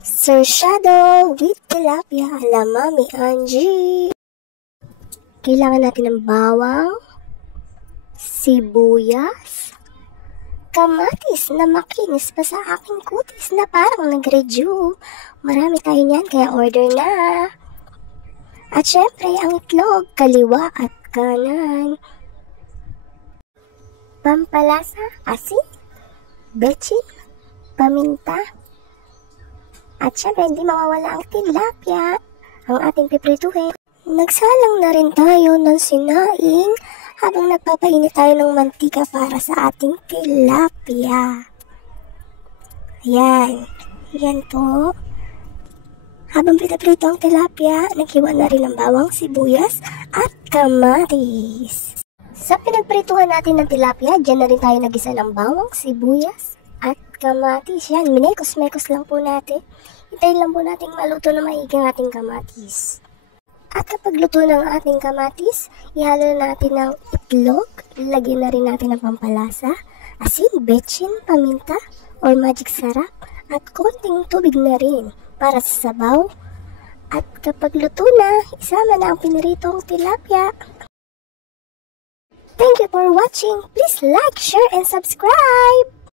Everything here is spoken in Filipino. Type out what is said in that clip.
Surshado with tilapia ala Mami Angie. Kailangan natin ng bawang, sibuyas, kamatis na makinis pa sa aking kutis na parang nag-rejuve. Marami tayo niyan kaya order na. At syempre ang itlog, kaliwa at kanan. Pampalasa, asin, bechin, paminta. At syempre hindi mawawala ang tilapia, ang ating piprituhin. Nagsalang na rin tayo ng sinaing habang nagpapainit tayo ng mantika para sa ating tilapia. Ayan, yan po. Habang prito-prito ang tilapia, naghiwa na rin ang bawang, sibuyas at kamatis. Sa pinagprituhan natin ng tilapia, dyan na rin tayo nagisa ng bawang, sibuyas at kamatis. Yan, minekos-mekos lang po natin. Hintayin lang po natin maluto na maigi ang ating kamatis. At kapag luto ng ating kamatis, ihalo natin ng itlog, lagyan na rin natin ng pampalasa, asin, bechin, paminta, or magic sarap, at konting tubig na rin para sa sabaw. At kapag luto na, isama na ang piniritong tilapia. Thank you for watching. Please like, share, and subscribe!